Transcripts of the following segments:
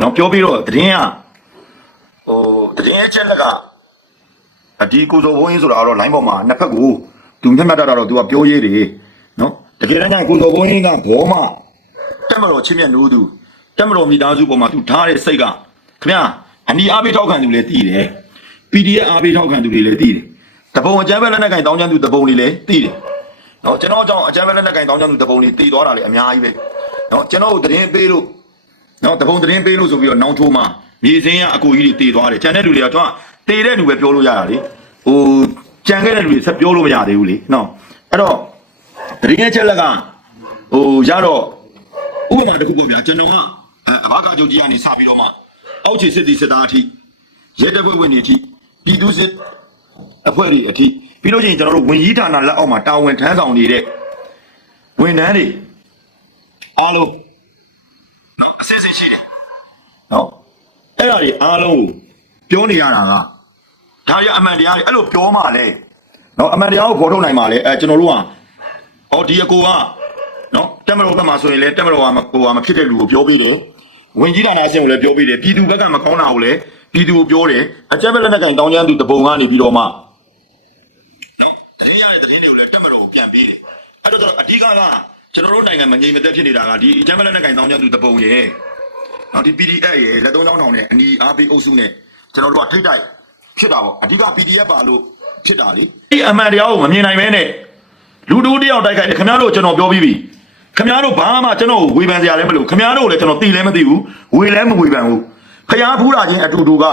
နော်ပြောပြီးတော့တရင်ကဟိုတရင်ရဲ့ချက်လက်ကအဒီကိုစိုးဘုန်းကြီးဆိုတာကတော့ line ပေါ်မှာနှစ်ဖက်ကိုသူမျက်မှတ်တတ်တာတော့သူကပြောရေးတယ်နော်တကယ်တမ်းကျကိုစိုးဘုန်းကြီးကဘောမတက်မတော်ချင်းမြတ်နိုးသူတက်မတော်မိသားစုပေါ်မှာသူထားတဲ့စိတ်ကခင်ဗျာအနီအားပေးထောက်ခံသူလည်းတည်တယ် PDF အားပေးထောက်ခံသူတွေလည်းတည်တယ်တပုံအကြမ်းဖက်လက်နက်ကင်တောင်းချမ်းသူတပုံတွေလည်းတည်တယ်နော်ကျွန်တော်အကြောင်းအကြမ်းဖက်လက်နက်ကင်တောင်းချမ်းသူတပုံတွေတည်သွားတာလေအများကြီးပဲနော်ကျွန်တော်တို့သတင်းပေးလို့ နော်တပုံသတင်းပေးလို့ဆိုပြီးတော့နောင်ထိုးမှာမြေစင်းရအကူကြီးတွေတည်သွားတယ်။ကြံတဲ့လူတွေကကျွန်တော်တည်တဲ့လူပဲပြောလို့ရတာလေ။ဟိုကြံခဲ့တဲ့လူတွေဆက်ပြောလို့မရသေးဘူးလေ။နော်အဲ့တော့သတင်းရဲ့ချက်လက်ကဟိုရတော့ဥပမာတစ်ခုပေါ့ဗျာကျွန်တော်ကအဘာကကြုတ်ကြီးကနေစပြီးတော့မှအောက်ခြေစစ်တီစစ်သားအထိရဲတပ်ဖွဲ့ဝင်တွေအထိပြည်သူစစ်အဖွဲ့တွေအထိပြီးလို့ရှိရင်ကျွန်တော်တို့ဝင်ကြီးဌာနလက်အောက်မှာတာဝန်ထမ်းဆောင်နေတဲ့ဝန်ထမ်းတွေအားလုံး နော်အစစ်စစ်ရှိတယ်နော်အဲ့ဒါတွေအားလုံးကိုပြောနေရတာကဒါရအမှန်တရားတွေအဲ့လိုပြောမှလဲနော်အမှန်တရားကိုခေါ်ထုတ်နိုင်မှလဲအဲကျွန်တော်တို့ကဟောဒီအကူကနော်တက်မတော်ဘက်မှာဆိုရင်လဲတက်မတော်ကမဟိုကမဖြစ်တဲ့လူကိုပြောပေးတယ်ဝင်ကြီးဌာနအဆင့်ကိုလည်းပြောပေးတယ်ပြည်သူဘက်ကမကောင်းတာကိုလည်းပြည်သူကိုပြောတယ်အကြက်ဘက်လက်နက်ကင်တောင်းချမ်းသူတပုံကနေပြီးတော့မှနော်တတိယရဲ့တတိယတွေကိုလည်းတက်မတော်ကိုပြန်ပေးတယ်အဲ့တော့အဓိကကကျွန်တော်တို့နိုင်ငံမငြိမ်မသက်ဖြစ်နေတာကဒီအကြက်ဘက်လက်နက်ကင်တောင်းချမ်းသူတပုံရဲ့ နော်ဒီ PDF ရဲ့လက်သုံးချောင်းထောင်နဲ့အနီအားပေးအုပ်စုနဲ့ကျွန်တော်တို့ကထိတ်တိုက်ဖြစ်တာပေါ့အဓိက PDF ပါလို့ဖြစ်တာလေဒီအမှန်တရားကိုမမြင်နိုင်မဲနဲ့လူတူတယောက်တိုက်ခိုက်တယ်ခင်ဗျားတို့ကျွန်တော်ပြောပြီးပြီခင်ဗျားတို့ဘာမှကျွန်တော်ကိုဝေဖန်စရာလည်းမလိုခင်ဗျားတို့လည်းကျွန်တော်သိလည်းမသိဘူးဝေလည်းမဝေဖန်ဘူးဖျားဖူးတာချင်းအတူတူက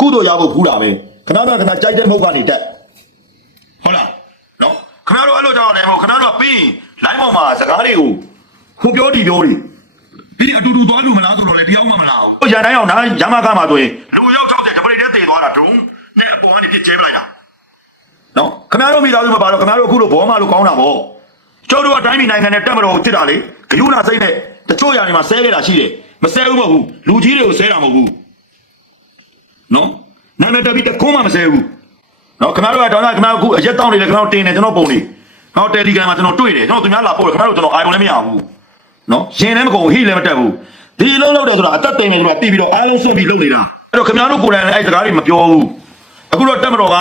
ကုသိုလ်ရဖို့ဖူးတာပဲခင်ဗျားတို့ကခင်ဗျားကြိုက်တဲ့မဟုတ်ကနေတက်ဟုတ်လားနော်ခင်ဗျားတို့အဲ့လိုကြောင့်လည်းမဟုတ်ခင်ဗျားတို့ကပြီးရင် line ပေါ်မှာစကားတွေကိုခုပြောတီပြောတွေ ဒီအတူတူသွားလို့မလားဆိုတော့လေတယောက်မှမလားဘူး။ရန်တိုင်းအောင်နားရမကမှာဆိုရင်လူရောက်60တပရိတ်တည်းတည်သွားတာဒုံနဲ့အပေါ်ကနေပြစ်ကျဲပလိုက်တာ။နော်ခမရတို့မိသားစုမပါတော့ခမရတို့အခုလိုဘောမလို့ကောင်းတာပေါ့။ကျုပ်တို့ကတိုင်းပြည်နိုင်ငံနဲ့တက်မတော်ကိုတစ်တာလေဂယုဏစိတ်နဲ့တချို့ຢာတွေမှာဆဲခဲ့တာရှိတယ်။မဆဲဘူးမဟုတ်ဘူး။လူကြီးတွေကိုဆဲတာမဟုတ်ဘူး။နော်နာမည်တပိတခုံးမှမဆဲဘူး။နော်ခမရတို့ကတော့ခမရအခုအရက်တောင်းနေတယ်ခမရတို့တင်တယ်ကျွန်တော်ပုံနေ။နော်တယ်လီဂရမ်မှာကျွန်တော်တွေ့တယ်ကျွန်တော်သူများလာပို့တယ်ခမရတို့ကျွန်တော်အာရုံလည်းမရဘူး။ နော်ရင်လည်းမကုန်ဟိလည်းမတက်ဘူးဒီလုံးလုံးတယ်ဆိုတာအသက်တိမ်နေဆိုတာတီးပြီးတော့အားလုံးစွန့်ပြီးလုပ်နေတာအဲ့တော့ခင်ဗျားတို့ကိုယ်တိုင်လည်းအဲ့စကားတွေမပြောဘူးအခုတော့တက်မတော်က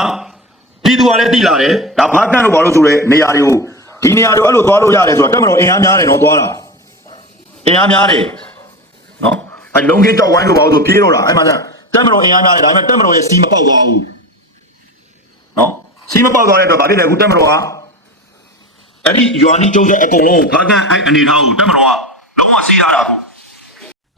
ပြည်သူကလည်းတိလာတယ်ဒါဖားကန့်လို့ဘာလို့ဆိုလဲနေရာတွေကိုဒီနေရာတွေအဲ့လိုသွားလို့ရတယ်ဆိုတော့တက်မတော်အင်အားများတယ်နော်သွားတာအင်အားများတယ်နော်အဲ့လုံးခင်းကြောက်ဝိုင်းလို့ဘာလို့ဆိုပြေးတော့တာအဲ့မှာတက်မတော်အင်အားများတယ်ဒါပေမဲ့တက်မတော်ရဲ့စီးမပေါက်သွားဘူးနော်စီးမပေါက်သွားတဲ့အတွက်ဗာဖြစ်တယ်အခုတက်မတော်ကအဲ့ဒီယွာနီကျုံးတဲ့အကုန်လုံးဘာကအဲ့အနေထားကိုတက်မတော်က လုံးဝစီးထားတာခု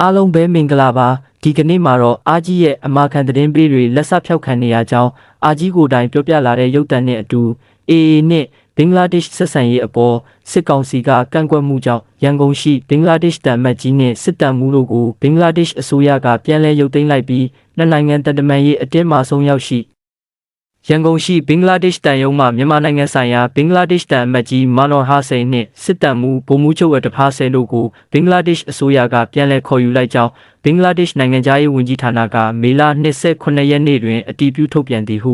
အားလုံးပဲမင်္ဂလာပါဒီကနေ့မှာတော့အာကြီးရဲ့အမာခံသတင်းပေးတွေလက်ဆက်ဖြောက်ခံနေရကြောင်းအာကြီးကိုယ်တိုင်ပြောပြလာတဲ့ရုပ်တံနဲ့အတူ AA နဲ့ဘင်္ဂလားဒေ့ရှ်ဆက်ဆံရေးအပေါ်စစ်ကောင်စီကကန့်ကွက်မှုကြောင့်ရန်ကုန်ရှိဘင်္ဂလားဒေ့ရှ်တန်မတ်ကြီးနဲ့စစ်တမ်းမှုတို့ကိုဘင်္ဂလားဒေ့ရှ်အစိုးရကပြန်လည်ရုပ်သိမ်းလိုက်ပြီးနှစ်နိုင်ငံတန်တမန်ရေးအတင်းမာဆုံးရောက်ရှိ ရန်ကုန်ရှိဘင်္ဂလားဒေ့ရှ်တန်ယုံမှမြန်မာနိုင်ငံဆိုင်ရာဘင်္ဂလားဒေ့ရှ်တန်အမတ်ကြီးမာနော်ဟာစိန်နှင့်စစ်တမ်းမှုဗိုလ်မှူးချုပ်အတဖားဆဲတို့ကိုဘင်္ဂလားဒေ့ရှ်အစိုးရကပြန်လည်ခေါ်ယူလိုက်ကြောင်းဘင်္ဂလားဒေ့ရှ်နိုင်ငံသားရေးဝန်ကြီးဌာနကမေလ29ရက်နေ့တွင်အတည်ပြုထုတ်ပြန်သည်ဟု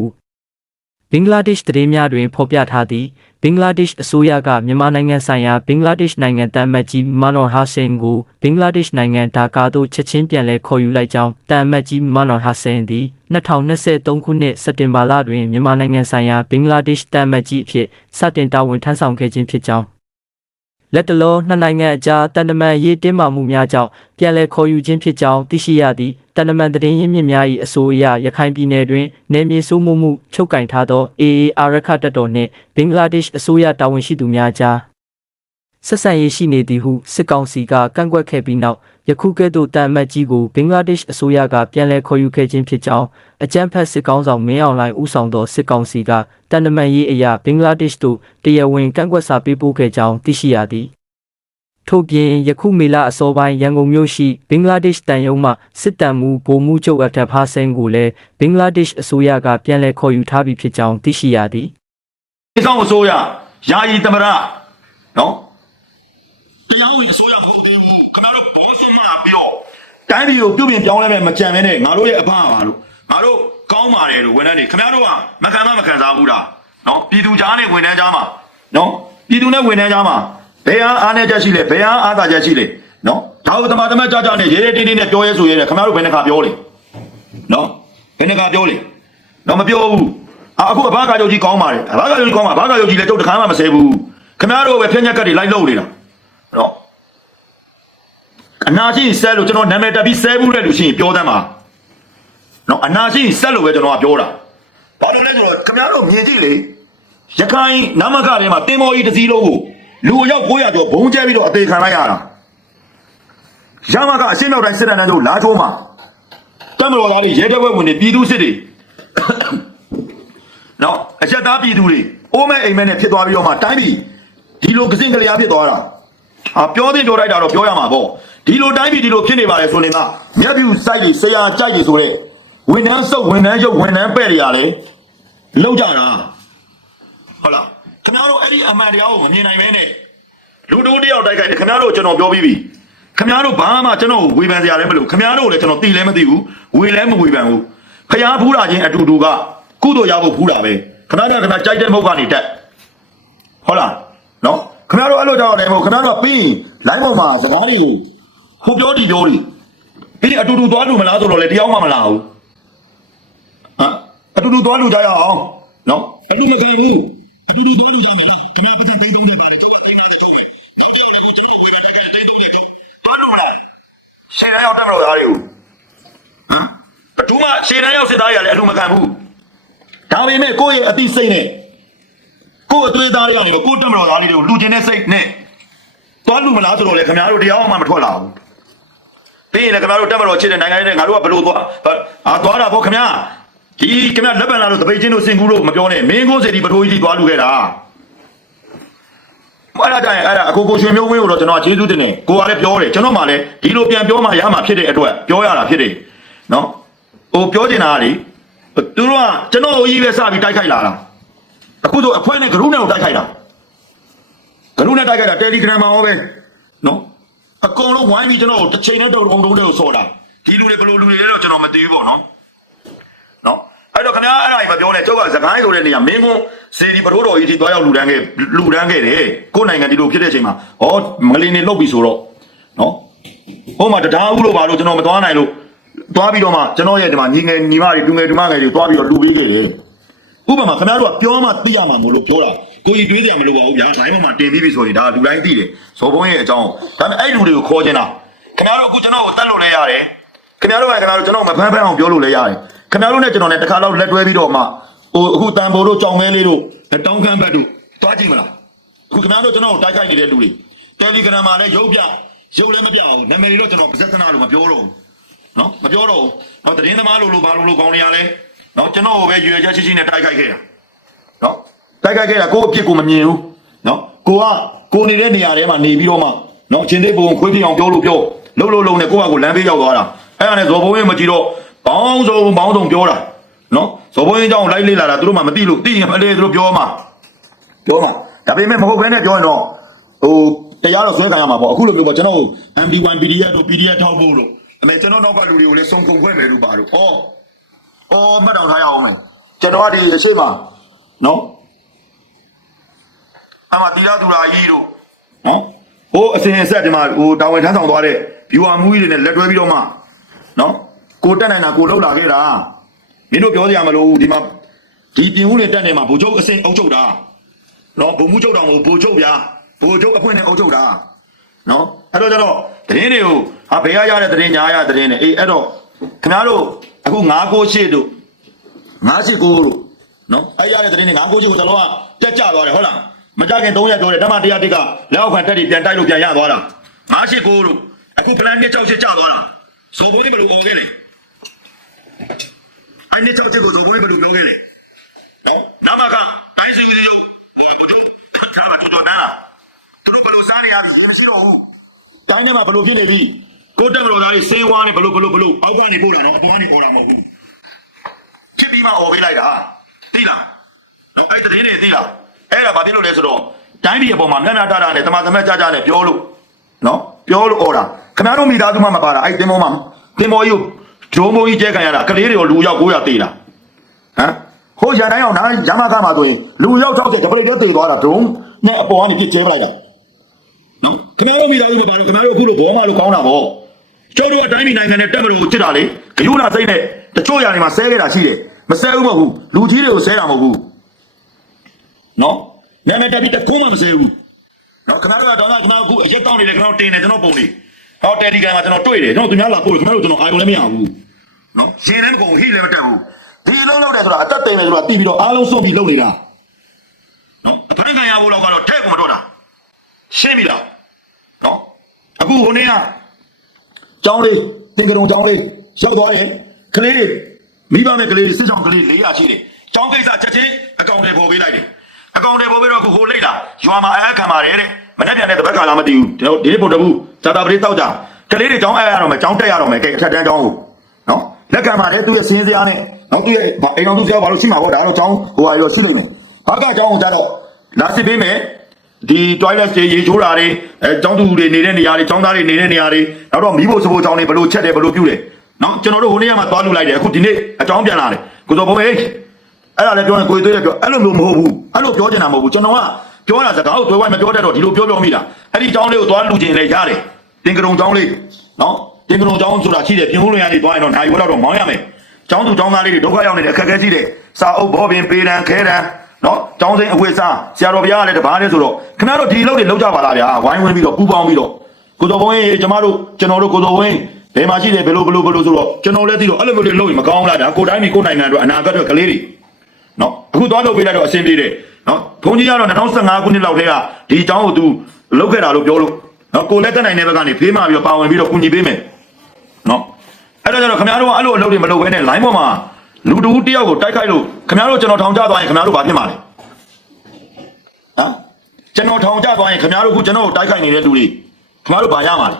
ဘင်္ဂလားဒေ့ရှ်သတင်းများတွင်ဖော်ပြထားသည် ဘင်္ဂလားဒေ့ရှ်အစိုးရကမြန်မာနိုင်ငံဆိုင်ရာဘင်္ဂလားဒေ့ရှ်နိုင်ငံတန်အမတ်ကြီးမာနော်ဟာစိန်ကိုဘင်္ဂလားဒေ့ရှ်နိုင်ငံဒါကာသို့ချက်ချင်းပြန်လည်ခေါ်ယူလိုက်ကြောင်းတန်အမတ်ကြီးမာနော်ဟာစိန်သည်2023ခုနှစ်စက်တင်ဘာလတွင်မြန်မာနိုင်ငံဆိုင်ရာဘင်္ဂလားဒေ့ရှ်တန်အမတ်ကြီးအဖြစ်စတင်တာဝန်ထမ်းဆောင်ခဲ့ခြင်းဖြစ်ကြောင်း လက်တလောနှစ်နိုင်ငံအကြားတန်တမန်ရေးတင်းမာမှုများကြောင့်ပြန်လည်ခေါ်ယူခြင်းဖြစ်ကြောင်းသိရှိရသည့်တန်တမန်သတင်းရင်းမြစ်များ၏အဆိုအရရခိုင်ပြည်နယ်တွင်နယ်မြေစိုးမိုးမှုချုပ်ကင်ထားသော AA အာရခတပ်တော်နှင့်ဘင်္ဂလားဒေ့ရှ်အစိုးရတာဝန်ရှိသူများကြားဆက်ဆံရေးရှိနေသည်ဟုစစ်ကောင်စီကကန့်ကွက်ခဲ့ပြီးနောက် ယခုကဲ့သို့တန်အမတ်ကြီးကိုဘင်္ဂလားဒေ့ရှ်အစိုးရကပြန်လည်ခေါ်ယူခဲ့ခြင်းဖြစ်ကြောင်းအကြမ်းဖက်စစ်ကောင်ဆောင်မင်းအောင်လှိုင်ဦးဆောင်သောစစ်ကောင်စီကတန်တမန်ရေးအရာဘင်္ဂလားဒေ့ရှ်သို့တရားဝင်ကန့်ကွက်စာပေးပို့ခဲ့ကြောင်းသိရှိရသည်ထို့ပြင်ယခုမေလအစောပိုင်းရန်ကုန်မြို့ရှိဘင်္ဂလားဒေ့ရှ်တန်ယုံမှစစ်တမ်းမှုဗိုလ်မှူးချုပ်အထက်ဖားဆင်းကိုလည်းဘင်္ဂလားဒေ့ရှ်အစိုးရကပြန်လည်ခေါ်ယူထားပြီးဖြစ်ကြောင်းသိရှိရသည်ဒီဆောင်အစိုးရယာယီသမရနော် တရားဝင်အစိုးရမဟုတ်သေးဘူးခင်ဗျားတို့ဘောဆွမပြီးတော့တိုင်းပြည်ကိုပြုပြင်ပြောင်းလဲမဲ့မကြံမဲနဲ့ငါတို့ရဲ့အဖအပါလို့ငါတို့ကောင်းပါတယ်လို့ဝန်ထမ်းတွေခင်ဗျားတို့ကမခံမမခံစားဘူးလားနော်ပြည်သူကြားနဲ့ဝန်ထမ်းကြားမှာနော်ပြည်သူနဲ့ဝန်ထမ်းကြားမှာဘယ်အားအားနေချက်ရှိလဲဘယ်အားအားသာချက်ရှိလဲနော်ဒါကိုတမန်တမန်ကြကြနဲ့ရဲရဲတင်းတင်းနဲ့ပြောရဲဆိုရဲနဲ့ခင်ဗျားတို့ဘယ်နှခါပြောလဲနော်ဘယ်နှခါပြောလဲတော့မပြောဘူးအာအခုအဘကားချုပ်ကြီးကောင်းပါတယ်အဘကားချုပ်ကြီးကောင်းပါအဘကားချုပ်ကြီးလည်းကျုပ်တခါမှမဆဲဘူးခင်ဗျားတို့ပဲဖြည့်ညက်ကတ်တွေလိုက်လုပ်နေတာ နော်အနာရှိဆဲလို့ကျွန်တော်နာမည်တက်ပြီးဆဲဘူးတဲ့လူရှိရင်ပြောတမ်းပါနော်အနာရှိဆက်လို့ပဲကျွန်တော်ကပြောတာဘာလို့လဲဆိုတော့ခင်ဗျားတို့မြင်ကြည့်လေရခိုင်နမကထဲမှာတင်မော်ကြီးတစ်စီးလုံးကိုလူအယောက်900ကျော်ဘုံကျဲပြီးတော့အသေးခံလိုက်ရတာရမကအရှင်းမြောက်တိုင်းစစ်တပ်တန်းတို့လာချိုးမှာတမတော်သားတွေရဲတပ်ဖွဲ့ဝင်တွေပြည်သူစစ်တွေနော်အချက်သားပြည်သူတွေအိုးမဲအိမ်မဲနဲ့ဖြစ်သွားပြီးတော့မှတိုင်းပြည်ဒီလိုကစင်ကလေးအားဖြစ်သွားတာ အာပြောသိပြောလိုက်တာတော့ပြောရမှာပေါ့ဒီလိုတိုင်းပြည်ဒီလိုဖြစ်နေပါလေဆိုရင်ကမြက်ပြူစိုက်တွေဆရာကြိုက်တွေဆိုတဲ့ဝန်ထမ်းစုပ်ဝန်ထမ်းရုပ်ဝန်ထမ်းပဲ့တွေရတယ်လောက်ကြတာဟုတ်လားခင်ဗျားတို့အဲ့ဒီအမှန်တရားကိုမမြင်နိုင်မဲနဲ့လူတို့တယောက်တိုက်ခိုက်တယ်ခင်ဗျားတို့ကျွန်တော်ပြောပြီးပြီခင်ဗျားတို့ဘာမှကျွန်တော်ကိုဝေဖန်စရာလည်းမလိုခင်ဗျားတို့လည်းကျွန်တော်သိလည်းမသိဘူးဝေလည်းမဝေဖန်ဘူးဖျားဖူးတာချင်းအတူတူကကုသိုလ်ရဖို့ဖူးတာပဲခင်ဗျားတို့ခင်ဗျားကြိုက်တဲ့မဟုတ်ကနေတက်ဟုတ်လားနော် ခင်ဗျားတို့အဲ့လိုကြောက်တယ်မဟုတ်ခင်ဗျားတို့ကပြီးလိုင်းပေါ်မှာစကားတွေကိုဟိုပြောဒီပြောဒီပြီးအတူတူသွားလို့မလားဆိုတော့လေတရားမှမလားဘူးဟမ်အတူတူသွားလို့ကြရအောင်နော်အတူမခံဘူးအတူတူသွားလို့ကြမယ်လားခင်ဗျားပြည့်သိမ်းသုံးတယ်ပါတယ်ကျုပ်ကသိမ်းသားတယ်ကျုပ်ရဲ့နောက်တစ်ယောက်လည်းကိုကျွန်တော်ဝေဖန်တဲ့ကဲသိမ်းသုံးတယ်ကျုပ်သွားလို့မလားရှင်းရရောက်တက်မလို့သားတွေကိုဟမ်ဘယ်သူမှရှင်းရရောက်စစ်သားရလည်းအလိုမခံဘူးဒါပေမဲ့ကိုယ့်ရဲ့အသိစိတ်နဲ့ ကိုယ့်အသွေးသားတွေကနေကိုယ့်တက်မလို့သားလေးတွေကိုလူကျင်တဲ့စိတ်နဲ့သွားလို့မလားဆိုတော့လေခင်ဗျားတို့တရားမှမထွက်လာဘူးပြီးရင်လည်းခင်ဗျားတို့တက်မတော်ချစ်တဲ့နိုင်ငံရေးတွေငါတို့ကဘယ်လိုသွားအာသွားတာပေါ့ခင်ဗျာဒီခင်ဗျားလက်ပံလာလို့တပိတ်ချင်းတို့စင်ကူလို့မပြောနဲ့မင်းကုန်းစီဒီပထိုးကြီးသွားလူခဲ့တာအဲ့ဒါကြရင်အဲ့ဒါအကိုကိုရွှေမျိုးဝင်းကိုတော့ကျွန်တော်ကကျေးဇူးတင်တယ်ကိုကလည်းပြောတယ်ကျွန်တော်မှလည်းဒီလိုပြန်ပြောမှရမှာဖြစ်တဲ့အတွက်ပြောရတာဖြစ်တယ်နော်ဟိုပြောချင်တာကလေသူတို့ကကျွန်တော်အကြီးပဲစပြီးတိုက်ခိုက်လာတာ အခုတော့အဖွဲနဲ့ဂရုနဲ့ကိုတိုက်ခိုက်တာဂရုနဲ့တိုက်ခိုက်တာတယ်လီဂရမ်မှာဟောပဲနော်အကုန်လုံးဝိုင်းပြီးကျွန်တော်တို့တစ်ချိန်နဲ့တုံတုံတုံတွေကိုစော်တာဒီလူတွေဘယ်လိုလူတွေလဲတော့ကျွန်တော်မသိဘူးပေါ့နော်နော်အဲ့တော့ခင်ဗျားအဲ့ဒါကြီးမပြောနဲ့ကျောက်ကစကိုင်းဆိုတဲ့နေရာမင်းကွန်းစီဒီပထိုးတော်ကြီးထိသွားရောက်လူတန်းခဲ့လူတန်းခဲ့တယ်ကိုယ်နိုင်ငံဒီလိုဖြစ်တဲ့အချိန်မှာဩမလီနေလုတ်ပြီဆိုတော့နော်ဟိုမှာတရားဥလို့ပါလို့ကျွန်တော်မသွားနိုင်လို့သွားပြီးတော့မှကျွန်တော်ရဲ့ဒီမှာညီငယ်ညီမတွေတူငယ်တူမငယ်တွေသွားပြီးတော့လူပေးခဲ့တယ် ဥပမာခင်ဗျားတို့ကပြောမှသိရမှာမို့လို့ပြောတာကိုကြီးတွေးကြမလို့ပါဘူးဗျာလိုင်းပေါ်မှာတင်ပြီးပြီဆိုရင်ဒါလူတိုင်းသိတယ်ဇော်ဘုန်းရဲ့အကြောင်းဒါပေမဲ့အဲ့လူတွေကိုခေါ်ချင်တာခင်ဗျားတို့အခုကျွန်တော်ကိုတတ်လို့လဲရတယ်ခင်ဗျားတို့ကခင်ဗျားတို့ကျွန်တော်မဖမ်းဖမ်းအောင်ပြောလို့လဲရတယ်ခင်ဗျားတို့နဲ့ကျွန်တော်နဲ့တစ်ခါတော့လက်တွဲပြီးတော့မှဟိုအခုတန်ဖိုးတို့ကြောင်မဲလေးတို့တောင်းခမ်းဘက်တို့တွားကြည့်မလားအခုခင်ဗျားတို့ကျွန်တော်ကိုတိုက်ခိုက်နေတဲ့လူတွေတယ်လီဂရမ်မှာလည်းရုပ်ပြရုပ်လည်းမပြအောင်နာမည်တွေတော့ကျွန်တော်ပါဇက်သနာလို့မပြောတော့ဘူးနော်မပြောတော့ဘူးနော်တရင်သမားလို့လို့ဘာလို့လို့ကောင်းနေရလဲ နော်ကျွန်တော်ကိုပဲရွေချက်ရှိရှိနဲ့တိုက်ခိုက်ခဲ့တာနော်တိုက်ခိုက်ခဲ့တာကိုယ့်အဖြစ်ကိုမမြင်ဘူးနော်ကိုကကိုနေတဲ့နေရာထဲမှာနေပြီးတော့မှနော်ချင်းသေးပုံခွေးပြအောင်ပြောလို့ပြောလှုပ်လှုပ်လှုပ်နဲ့ကိုကကိုလမ်းဘေးရောက်သွားတာအဲ့ဒါနဲ့ဇော်ဘုံရင်မကြည့်တော့ဘောင်းစုံဘောင်းစုံပြောတာနော်ဇော်ဘုံရင်ကြောင့်လိုက်လေလာတာသူတို့မှမသိလို့သိရင်မလေးသူတို့ပြောမှာပြောမှာဒါပေမဲ့မဟုတ်ဘဲနဲ့ပြောရင်တော့ဟိုတရားတော့ဆွဲခံရမှာပေါ့အခုလိုမျိုးပေါ့ကျွန်တော် MD1 PDF တို့ PDF ထောက်ဖို့လို့အမေကျွန်တော်နောက်ကလူတွေကိုလည်းစုံကုန်ခွင့်မယ်လို့ပါလို့ဩ ဩမှတ်တော်ထားရအောင်မယ်ကျွန်တော်ကဒီအရှိမနော်အမတီလာသူလာကြီးတို့နော်ဟိုအစင်အဆက်ဒီမှာဟိုတာဝန်ထမ်းဆောင်သွားတဲ့ viewer မူကြီးတွေနဲ့လက်တွဲပြီးတော့မှနော်ကိုတက်နိုင်တာကိုလှုပ်လာခဲ့တာမင်းတို့ပြောစရာမလိုဘူးဒီမှာဒီပြင်ဦးတွေတက်နေမှာဘိုလ်ချုပ်အစင်အုပ်ချုပ်တာနော်ဘုံမှုချုပ်တော်ကိုဘိုလ်ချုပ်ဗျာဘိုလ်ချုပ်အခွင့်နဲ့အုပ်ချုပ်တာနော်အဲ့တော့ကျတော့တရင်တွေကိုဟာဘယ်ရရတဲ့တရင်ညာရတဲ့တရင်တွေအေးအဲ့တော့ခင်ဗျားတို့ အခု998တို့989တို့နော်အဲ့ရတဲ့တရင်တွေ998ကိုကျွန်တော်ကတက်ကြသွားတယ်ဟုတ်လားမကြခင်3ရက်ပြောတယ်ဓမ္မတရားတိကလက်အောက်ခံတက်ပြီးပြန်တိုက်လို့ပြန်ရသွားတာ989လို့အခုပလန်နှစ်6ချက်ကျသွားတာဇော်ဘိုးဘယ်လိုပြောခဲ့လဲအဲ့နှစ်6ချက်ကိုဇော်ဘိုးဘယ်လိုပြောခဲ့လဲနမကတိုင်းစီရီယိုဘာဘုထုခါတာတော့နာသူတို့ဘယ်လိုစားနေရလဲမရှိတော့ဘူးတိုင်းထဲမှာဘယ်လိုဖြစ်နေပြီ ကိုတက်မလို့သားကြီးစေးဝါးနေဘယ်လိုဘယ်လိုဘယ်လိုအောက်ကနေပို့တာနော်အပေါ်ကနေပေါ်တာမဟုတ်ဘူးဖြစ်ပြီးမှអော်ပေးလိုက်တာသိလားနော်အဲ့တရင်တွေသိလားအဲ့ဒါဘာဖြစ်လို့လဲဆိုတော့တိုင်းပြည်အပေါ်မှာမျက်နှာတတာနဲ့တမန်တမက်ကြကြနဲ့ပြောလို့နော်ပြောလို့អော်တာခင်ဗျားတို့မိသားစုမှမပါတာအဲ့တင်မောမှာတင်မောကြီးကိုဒုံမိုးကြီးကျဲခံရတာကလေးတွေရောလူရောက်900တေးတာဟမ်ဟိုရန်တိုင်းအောင်နားရမကမှာဆိုရင်လူရောက်60တပရိတ်တည်းတေးသွားတာဒုံနဲ့အပေါ်ကနေပြစ်ကျဲပလိုက်တာနော်ခင်ဗျားတို့မိသားစုမပါတော့ခင်ဗျားတို့အခုလိုဘောမလို့ကောင်းတာပေါ့ ကျော်တို့အတိုင်းပြည်နိုင်ငံနဲ့တက်မလို့စစ်တာလေဂယုနာစိတ်နဲ့တချို့ຢာတွေမှာဆဲခဲ့တာရှိတယ်မဆဲဘူးမဟုတ်ဘူးလူကြီးတွေကိုဆဲတာမဟုတ်ဘူးနော်နာမည်တက်ပြီးတခုမှမဆဲဘူးနော်ခင်ဗျားတို့ကတော့ခင်ဗျားတို့အခုအရက်တောင်းနေတယ်ခင်ဗျားတို့တင်နေကျွန်တော်ပုံလေးဟောတယ်ဒီကံမှာကျွန်တော်တွေ့တယ်ကျွန်တော်သူများလာပို့တယ်ခင်ဗျားတို့ကျွန်တော်အာရုံလည်းမရဘူးနော်ရှင်လည်းမကုန်ဟိလည်းမတက်ဘူးဒီလုံးလောက်တယ်ဆိုတာအသက်သိမ်းတယ်ဆိုတာတီးပြီးတော့အားလုံးစွန့်ပြီးလုပ်နေတာနော်အဖမ်းခံရဖို့တော့ကတော့ထဲ့ကိုမတော့တာရှင်းပြီလားနော်အခုဟိုနေ့က ကျောင်းလေးတင်ကရုံကျောင်းလေးရောက်သွားတယ်ကလေးတွေမိဘမဲ့ကလေးတွေစစ်ဆောင်ကလေး400ရှိတယ်ကျောင်းကိစ္စချက်ချင်းအကောင့်တွေပေါ်ပေးလိုက်တယ်အကောင့်တွေပေါ်ပြီးတော့အခုဟိုလိတ်လာရွာမှာအဲခံပါတယ်တဲ့မနေ့ပြန်တဲ့တပတ်ကလာမတည်ဘူးကျွန်တော်ဒီနေ့ပုံတဘူးဇာတာပရိတောက်ကြကလေးတွေကျောင်းအဲရတော့မယ်ကျောင်းတက်ရတော့မယ်ကဲအထက်တန်းကျောင်းကိုနော်လက်ခံပါတယ်သူရဲ့စင်းစရာနဲ့နော်သူရဲ့အိမ်တော်သူစရာဘာလို့ရှိမှာပေါ့ဒါတော့ကျောင်းဟိုဟာရောရှိလိမ့်မယ်ဘာကကျောင်းကိုကြတော့လာစစ်ပေးမယ် ဒီ toilet တွေရေချိုးတာတွေအဲကျောင်းသူတွေနေတဲ့နေရာတွေကျောင်းသားတွေနေတဲ့နေရာတွေနောက်တော့မိဖို့စဖို့ကျောင်းတွေဘယ်လိုချက်တယ်ဘယ်လိုပြုတယ်နော်ကျွန်တော်တို့ဟိုနေ့ကမှသွားလူလိုက်တယ်အခုဒီနေ့အကြောင်းပြန်လာတယ်ကိုစောဘုံဟေးအဲ့ဒါလည်းပြောရင်ကိုယ်သွေးလည်းပြောအဲ့လိုမျိုးမဟုတ်ဘူးအဲ့လိုပြောချင်တာမဟုတ်ဘူးကျွန်တော်ကပြောတာစကားကိုတွေ့ဝိုင်းမပြောတတ်တော့ဒီလိုပြောပြောမိတာအဲ့ဒီကျောင်းလေးကိုသွားလူချင်လေရတယ်တင်ကရုံကျောင်းလေးနော်တင်ကရုံကျောင်းဆိုတာရှိတယ်ပြင်ဦးလွင်ကနေသွားရင်တော့နိုင်ဘက်တော့မောင်းရမယ်ကျောင်းသူကျောင်းသားလေးတွေဒုက္ခရောက်နေတယ်အခက်အခဲရှိတယ်စာအုပ်ဘောပင်ပေတံခဲတံ နော်ကျောင်းစိန်အဝေးစားဆရာတော်ဘုရားကလည်းတပားလေးဆိုတော့ခင်ဗျားတို့ဒီလောက်တွေလောက်ကြပါလားဗျာဝိုင်းဝန်းပြီးတော့ပူပေါင်းပြီးတော့ကိုတော်ဘုန်းကြီးကျမတို့ကျွန်တော်တို့ကိုတော်ဘုန်းကြီးဘယ်မှာရှိတယ်ဘယ်လိုဘယ်လိုဘယ်လိုဆိုတော့ကျွန်တော်လည်းသိတော့အဲ့လိုမျိုးတွေလုပ်ရင်မကောင်းလားဒါကိုတိုင်းပြည်ကိုနိုင်ငံအတွက်အနာဂတ်အတွက်ကလေးတွေနော်အခုသွားလုပ်ပေးလိုက်တော့အဆင်ပြေတယ်နော်ဘုန်းကြီးကတော့2015ခုနှစ်လောက်တည်းကဒီအကြောင်းကိုသူလုပ်ခဲ့တာလို့ပြောလို့နော်ကိုလက်တက်နိုင်တဲ့ဘက်ကနေဖေးမှပြီးတော့ပါဝင်ပြီးတော့ကူညီပေးမယ်နော်အဲ့တော့ကျတော့ခင်ဗျားတို့ကအဲ့လိုအလုပ်တွေမလုပ်ဘဲနဲ့ line ပေါ်မှာ လူတူတယောက်ကိုတိုက်ခိုက်လို့ခင်ဗျားတို့ကျွန်တော်ထောင်ချသွားရင်ခင်ဗျားတို့ဘာဖြစ်မှာလဲဟမ်ကျွန်တော်ထောင်ကြသွားရင်ခင်ဗျားတို့ခုကျွန်တော်ကိုတိုက်ခိုက်နေတဲ့လူတွေခင်ဗျားတို့ဘာရမှာလဲ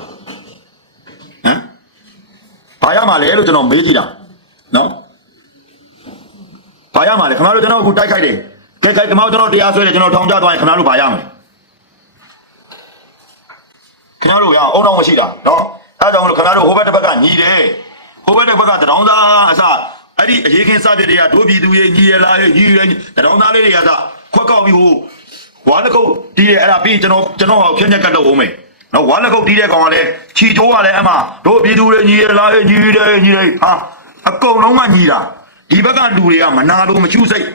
ဟမ်ဘာရမှာလဲလို့ကျွန်တော်မေးကြည့်တာနော်ဘာရမှာလဲခင်ဗျားတို့ကျွန်တော်ကိုတိုက်ခိုက်တယ်ကဲကဲခင်ဗျားတို့ကျွန်တော်တရားဆွဲတယ်ကျွန်တော်ထောင်ကြသွားရင်ခင်ဗျားတို့ဘာရမှာလဲခင်ဗျားတို့ရအောင်တော့မရှိတာနော်အဲဒါကြောင့်မလို့ခင်ဗျားတို့ဟိုဘက်တစ်ဘက်ကညီတယ်ဟိုဘက်တစ်ဘက်ကတရောင်းသားအစ အဲ့ဒီအရေးခင်းစပြစ်တွေကဒိုးပြည်သူရဲ့ညီရလားရဲ့ညီရတရောင်းသားလေးတွေကစခွက်ကောက်ပြီးဟိုဝါလက်ကုတ်တီးတယ်အဲ့ဒါပြီးကျွန်တော်ကျွန်တော်ဟောဖြည့်ညက်ကတ်တော့ဦးမယ်နော်ဝါလက်ကုတ်တီးတဲ့ကောင်ကလည်းခြီတိုးကလည်းအမှတို့ပြည်သူတွေညီရလားညီတယ်ညီတယ်ဟာအကုန်လုံးကညီတာဒီဘက်ကလူတွေကမနာလို့မချူစိတ်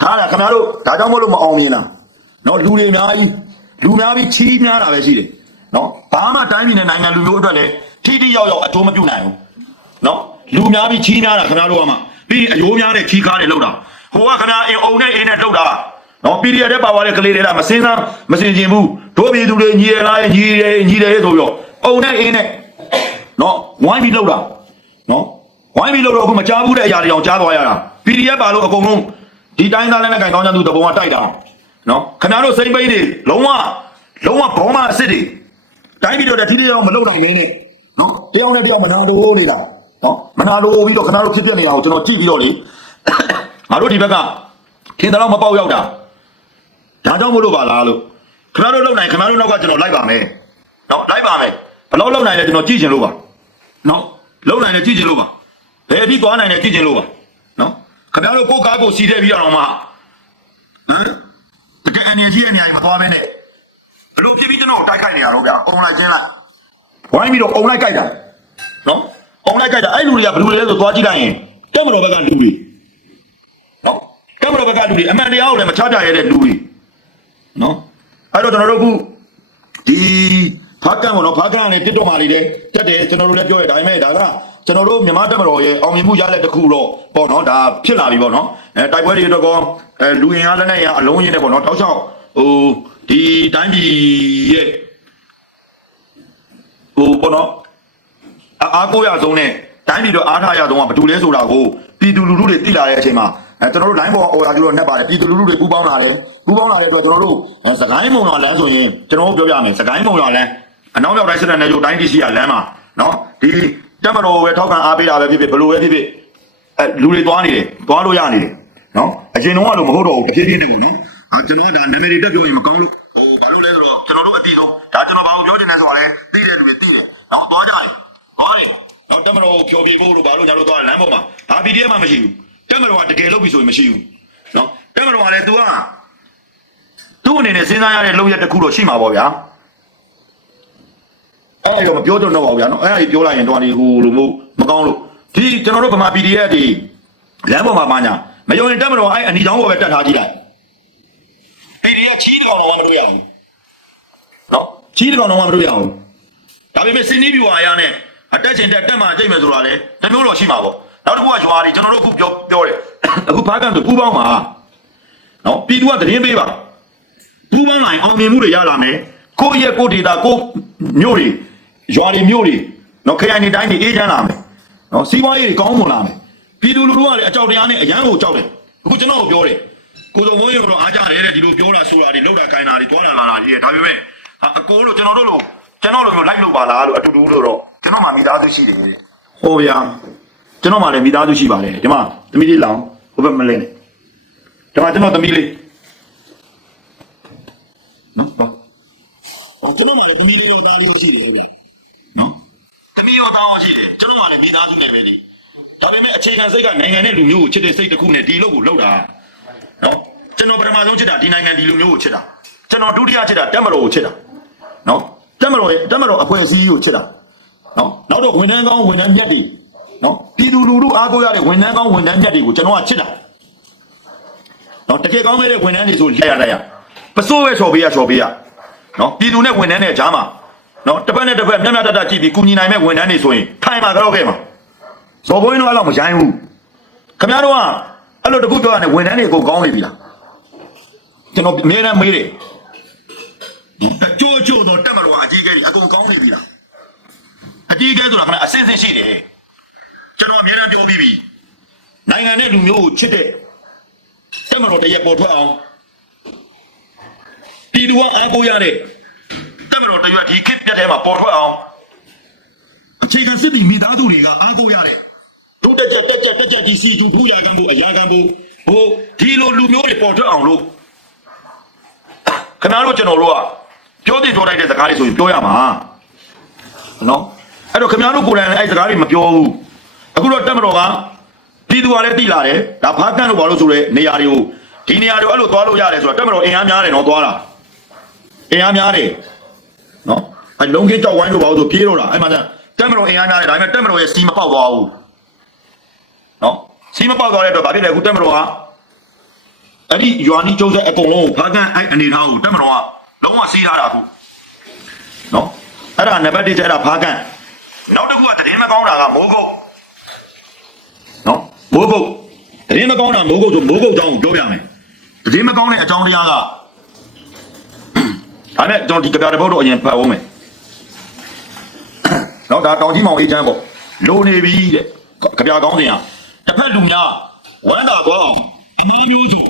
ဒါလားခင်ဗျားတို့ဒါကြောင့်မလို့မအောင်မြင်တာနော်လူတွေအများကြီးလူများပြီးချီးများတာပဲရှိတယ်နော်ဘာမှတိုင်းပြည်နဲ့နိုင်ငံလူမျိုးအတွက်လည်းထိထိရောက်ရောက်အကျိုးမပြုနိုင်ဘူးနော် လူများပြီးချီးများတာခင်ဗျားတို့ကမှပြီးရင်အယိုးများတဲ့ချီးကားတွေလောက်တာဟိုကခင်ဗျားအင်အုံနဲ့အင်းနဲ့လောက်တာနော် PDF တဲ့ပါသွားတဲ့ကလေးတွေလားမစင်းစားမစင်ကျင်ဘူးတို့ပြည်သူတွေညီရလားညီရညီတယ်ဆိုပြီးတော့အုံနဲ့အင်းနဲ့နော်ဝိုင်းပြီးလောက်တာနော်ဝိုင်းပြီးလောက်တော့အခုမကြားဘူးတဲ့အရာတွေအောင်ကြားသွားရတာ PDF ပါလို့အကုန်လုံးဒီတိုင်းသားလည်းနဲ့ကင်ကောင်းချမ်းသူတပုံကတိုက်တာနော်ခင်ဗျားတို့စိတ်ပိတ်တွေလုံးဝလုံးဝဘောမအစ်စ်တွေတိုင်းပြည်တော့တတိယအောင်မလုပ်နိုင်နေနဲ့နော်တယောက်နဲ့တယောက်မနာလို့နေတာ နော်မနာလို့ပြီးတော့ခဏတို့ဖြစ်ပြနေတာကိုကျွန်တော်ကြည့်ပြီးတော့လေငါတို့ဒီဘက်ကခင်တလောက်မပေါက်ရောက်တာဒါကြောင့်မလို့ပါလားလို့ခဏတို့လုံနိုင်ခဏတို့နောက်ကကျွန်တော်လိုက်ပါမယ်နော်လိုက်ပါမယ်ဘယ်လောက်လုံနိုင်လဲကျွန်တော်ကြည့်ချင်လို့ပါနော်လုံနိုင်တယ်ကြည့်ချင်လို့ပါဘယ်အထိသွားနိုင်တယ်ကြည့်ချင်လို့ပါနော်ခင်ဗျားတို့ကိုယ့်ကားကိုစီးတဲ့ပြီးတော့မှဟမ်တကယ်အနေကြီးအနေကြီးမသွားမဲနဲ့ဘလို့ဖြစ်ပြီးကျွန်တော်တိုက်ခိုက်နေရတော့ဗျာအုံလိုက်ချင်းလိုက်ဝိုင်းပြီးတော့အုံလိုက်ကြိုက်တာနော် အုံလိုက်ကြိုက်တာအဲ့လူတွေကဘယ်လူတွေလဲဆိုသွားကြည့်လိုက်ရင်တက်မတော်ဘက်ကလူတွေနော်တက်မတော်ဘက်ကလူတွေအမှန်တရားကိုလည်းမချကြရတဲ့လူတွေနော်အဲ့တော့ကျွန်တော်တို့ခုဒီဖားကန်ပေါ့နော်ဖားကန်ကနေတစ်တော့မာလေးတဲ့တက်တယ်ကျွန်တော်တို့လည်းပြောရဒါပေမဲ့ဒါကကျွန်တော်တို့မြန်မာတက်မတော်ရဲ့အောင်မြင်မှုရလက်တစ်ခုတော့ပေါ့နော်ဒါဖြစ်လာပြီပေါ့နော်အဲတိုက်ပွဲတွေတော့ကောအဲလူရင်အားလည်းနဲ့ရအလုံးရင်းနဲ့ပေါ့နော်တောက်လျှောက်ဟိုဒီတိုင်းပြည်ရဲ့ဟိုပေါ့နော် အအားကိုးရဆုံးနဲ့တိုင်းပြည်တော့အားထားရဆုံးကဘာတူလဲဆိုတာကိုပြည်သူလူထုတွေသိလာတဲ့အချိန်မှာအဲကျွန်တော်တို့ line ပေါ်ဟိုအားပြောနှက်ပါတယ်ပြည်သူလူထုတွေပူပေါင်းလာတယ်ပူပေါင်းလာတဲ့အတွက်ကျွန်တော်တို့အဲစကိုင်းမုံတော်လမ်းဆိုရင်ကျွန်တော်တို့ပြောပြမယ်စကိုင်းမုံတော်လမ်းအနောက်မြောက်တိုင်းစစ်တပ်နယ်ချုပ်တိုင်းတီစီကလမ်းမှာနော်ဒီတက်မတော်ပဲထောက်ခံအားပေးတာပဲဖြစ်ဖြစ်ဘလို့ပဲဖြစ်ဖြစ်အဲလူတွေသွားနေတယ်သွားလို့ရနေတယ်နော်အရင်တော့ကလို့မဟုတ်တော့ဘူးတဖြည်းဖြည်းနဲ့ပေါ့နော်အာကျွန်တော်ကဒါနာမည်တွေတက်ပြောရင်မကောင်းလို့ဟိုဘာလို့လဲဆိုတော့ကျွန်တော်တို့အတီဆုံးဒါကျွန်တော်ဘာကိုပြောချင်လဲဆိုတာလဲသိတဲ့လူတွေသိတယ်နော်သွားကြတယ် သွားတယ်နော်တက်မတော်ဖြောပြဖို့လို့ဘာလို့ညာလို့သွားလမ်းပေါ်မှာဒါ PDF မှမရှိဘူးတက်မတော်ကတကယ်လုပ်ပြီဆိုရင်မရှိဘူးနော်တက်မတော်ကလည်း तू ကသူ့အနေနဲ့စဉ်းစားရတဲ့လုပ်ရက်တစ်ခုတော့ရှိမှာပေါ့ဗျာအဲ့ဒါတော့မပြောတော့တော့ပါဘူးဗျာနော်အဲ့ဒါကြီးပြောလိုက်ရင်တော့ဒီဟိုလိုမျိုးမကောင်းလို့ဒီကျွန်တော်တို့ဗမာ PDF တွေလမ်းပေါ်မှာပါညာမယုံရင်တက်မတော်အဲ့အနီချောင်းပေါ်ပဲတက်ထားကြည့်လိုက် PDF ချီးတကောင်တော့မတွေ့ရဘူးနော်ချီးတကောင်တော့မတွေ့ရဘူးဒါပေမဲ့စင်းနီးပြူဟာရနဲ့ အတက်ချင်တက်တက်မှကြိတ်မယ်ဆိုတာလေတမျိုးတော့ရှိမှာပေါ့နောက်တစ်ခုကရွာတွေကျွန်တော်တို့အခုပြောပြောတယ်အခုဘာကန်ဆိုပူပေါင်းမှာနော်ပြည်သူကသတင်းပေးပါပူးပေါင်းလိုက်အောင်မြင်မှုတွေရလာမယ်ကိုယ့်ရဲ့ကိုယ့်ဒေတာကိုယ့်မြို့တွေရွာတွေမြို့တွေနော်ခရိုင်တွေတိုင်းတွေအေးချမ်းလာမယ်နော်စီးပွားရေးတွေကောင်းမွန်လာမယ်ပြည်သူလူထုကလည်းအကြောက်တရားနဲ့အရန်ကိုကြောက်တယ်အခုကျွန်တော်ကိုပြောတယ်ကိုစုံဝင်းကတော့အားကြတယ်တဲ့ဒီလိုပြောတာဆိုတာတွေလောက်တာခိုင်းတာတွေတွားတာလာတာကြီးတယ်ဒါပေမဲ့ဟာအကိုလို့ကျွန်တော်တို့လို့ကျွန်တော်လိုမျိုးလိုက်လို့ပါလားလို့အတူတူလို့တော့ ကျွန်တော်မှမိသားစုရှိတယ်တဲ့ဟောဗျာကျွန်တော်မှလည်းမိသားစုရှိပါတယ်ဒီမှာသမီးလေးလောင်ဟိုဘက်မလဲနဲ့ဒီမှာကျွန်တော်သမီးလေးနော်ဟောဟောကျွန်တော်မှလည်းတမီးလေးရောသားလေးရောရှိတယ်ဗျနော်တမီးရောသားရောရှိတယ်ကျွန်တော်မှလည်းမိသားစုနဲ့ပဲလေဒါပေမဲ့အခြေခံစိတ်ကနိုင်ငံနဲ့လူမျိုးကိုချစ်တဲ့စိတ်တစ်ခုနဲ့ဒီလုပ်ကိုလုပ်တာနော်ကျွန်တော်ပထမဆုံးချစ်တာဒီနိုင်ငံဒီလူမျိုးကိုချစ်တာကျွန်တော်ဒုတိယချစ်တာတက်မတော်ကိုချစ်တာနော်တက်မတော်ရဲ့တက်မတော်အဖွဲ့အစည်းကိုချစ်တာ နော်နောက်တော့ဝန်ထမ်းကောင်းဝန်ထမ်းမြတ်တွေနော်ပြည်သူလူထုအားကိုးရတဲ့ဝန်ထမ်းကောင်းဝန်ထမ်းမြတ်တွေကိုကျွန်တော်ကချစ်တာနော်တကယ်ကောင်းခဲ့တဲ့ဝန်ထမ်းတွေဆိုလက်ရလက်ရပစိုးပဲချော်ပေးရချော်ပေးရနော်ပြည်သူနဲ့ဝန်ထမ်းနဲ့ကြားမှာနော်တစ်ဖက်နဲ့တစ်ဖက်မျက်မျက်တတကြည့်ပြီးကုညီနိုင်မဲ့ဝန်ထမ်းတွေဆိုရင်ထိုင်မှာကြောက်ခဲ့မှာဇော်ဘိုးင်းတော့အဲ့လိုမရိုင်းဘူးခင်ဗျားတို့ကအဲ့လိုတခုပြောရတယ်ဝန်ထမ်းတွေအကုန်ကောင်းနေပြီလားကျွန်တော်အများနဲ့မေးတယ်ကြိုးကြိုးတော့တက်မလို့အကြီးကဲကြီးအကုန်ကောင်းနေပြီလား အကြီးကဲဆိုတာခင်ဗျာအစင်းစင်းရှိတယ်ကျွန်တော်အများနဲ့ပြောပြီးပြီနိုင်ငံနဲ့လူမျိုးကိုချစ်တဲ့တက်မတော်တရက်ပေါ်ထွက်အောင်ပြည်သူကအားကိုးရတဲ့တက်မတော်တရက်ဒီခစ်ပြတ်ထဲမှာပေါ်ထွက်အောင်အခြေခံစစ်တီမိသားစုတွေကအားကိုးရတဲ့တို့တက်ချက်တက်ချက်တက်ချက်ဒီစီကျူဖူးရကံဖို့အရာကံဖို့ဟိုဒီလိုလူမျိုးတွေပေါ်ထွက်အောင်လို့ခဏတို့ကျွန်တော်တို့ကပြောတည်ပြောလိုက်တဲ့စကားတွေဆိုရင်ပြောရမှာနော် အဲ့တော့ခင်ဗျားတို့ကိုယ်တိုင်လည်းအဲ့စကားတွေမပြောဘူးအခုတော့တက်မတော်ကပြည်သူကလည်းတိလာတယ်ဒါဖားကန့်လို့ဘာလို့ဆိုရဲနေရာတွေကိုဒီနေရာတွေအဲ့လိုသွားလို့ရတယ်ဆိုတော့တက်မတော်အင်အားများတယ်နော်သွားတာအင်အားများတယ်နော်အဲလုံးကင်းကြောက်ဝိုင်းလို့ဘာလို့ဆိုပြေးတော့တာအဲ့မှာတက်မတော်အင်အားများတယ်ဒါပေမဲ့တက်မတော်ရဲ့စီမပေါက်သွားဘူးနော်စီမပေါက်သွားတဲ့အတွက်ဘာဖြစ်လဲအခုတက်မတော်ကအဲ့ဒီယွာနီကျုံးဆက်အကုန်လုံးဖားကန့်အဲ့အနေထားကိုတက်မတော်ကလုံးဝစီးထားတာအခုနော်အဲ့ဒါနံပါတ်1ကျအဲ့ဒါဖားကန့် နောက်တစ်ခုကတည်င်းမကောင်းတာကမိုးကုတ်နော်မိုးကုတ်တရင်မကောင်းတာမိုးကုတ်ဆိုမိုးကုတ်အကြောင်းကိုပြောပြမယ်တရင်မကောင်းတဲ့အကြောင်းတရားကဒါနဲ့ကျွန်တော်ဒီကြပြတဲ့ဘုတ်တော့အရင်ဖတ်အောင်မယ်နော်ဒါတောင်ကြီးမောင်အေးချမ်းပေါ့လိုနေပြီတဲ့ကြပြကောင်းစဉ်ကတစ်ဖက်လူများဝမ်းသာကောင်းအမားမျိုးစု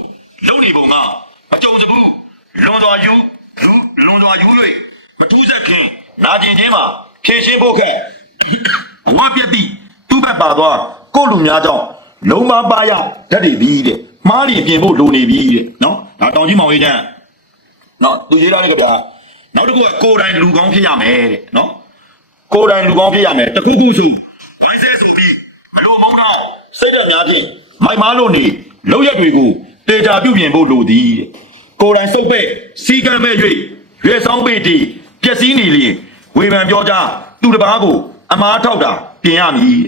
လုံနေပုံကအကြုံစဘူးလွန်စွာယူလူလွန်စွာယူ၍မထူးဆက်ခင်နာကျင်ခြင်းမှာဖြည့်ရှင်းဖို့ခက် ဝါပြက်တိသူ့ဘက်ပါသွားကိုယ့်လူများကြောင့်လုံးမပါရဓာတ်တွေပြီးတဲ့မှားပြီးပြင်ဖို့လိုနေပြီတဲ့နော်ဒါတောင်ကြီးမောင်ရေးချမ်းနော်သူရေးထားတဲ့ကဗျာနောက်တစ်ခုကကိုယ်တိုင်လူကောင်းဖြစ်ရမယ်တဲ့နော်ကိုယ်တိုင်လူကောင်းဖြစ်ရမယ်တခုခုဆိုဘိုင်းဆဲဆိုပြီးမလို့မုန်းတော့စိတ်ဓာတ်များဖြင့်မိုက်မားလို့နေလောက်ရက်တွေကိုတေချာပြုပြင်ဖို့လိုသည်တဲ့ကိုယ်တိုင်စုပ်ပဲ့စီကံပဲ့၍ရွယ်ဆောင်ပေတီပျက်စီးနေလျင်ဝေဖန်ပြောကြသူတစ်ပါးကို အမားထောက်တာပြင်ရမည်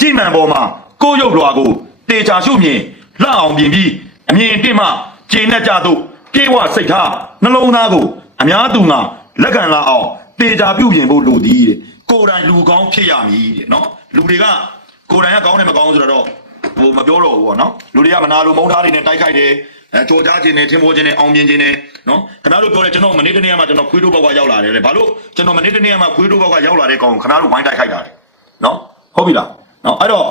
ကြည်မှန်ပေါ်မှာကိုယ့်ရုပ်လွာကိုတေချာရှုမြင်လှအောင်ပြင်ပြီးအမြင်အင့်မှကျေနပ်ကြသို့ပြေဝစိတ်ထားနှလုံးသားကိုအများသူငါလက်ခံလာအောင်တေချာပြုပြင်ဖို့လိုသည်တဲ့ကိုယ်တိုင်လူကောင်းဖြစ်ရမည်တဲ့နော်လူတွေကကိုယ်တိုင်ကကောင်းတယ်မကောင်းဘူးဆိုတော့ဟိုမပြောတော့ဘူးပေါ့နော်လူတွေကမနာလိုမုန်းထားတွေနဲ့တိုက်ခိုက်တယ် အဲကြော်ကြားခြင်းနဲ့ထင်ပေါ်ခြင်းနဲ့အောင်မြင်ခြင်းနဲ့နော်ခင်ဗျားတို့ပြောတယ်ကျွန်တော်မနေ့တနေ့ကမှကျွန်တော်ခွေးတို့ဘောက်ကရောက်လာတယ်လေဘာလို့ကျွန်တော်မနေ့တနေ့ကမှခွေးတို့ဘောက်ကရောက်လာတဲ့ကောင်ခင်ဗျားတို့ဝိုင်းတိုက်ခိုက်တာလေနော်ဟုတ်ပြီလားနော်အဲ့တော့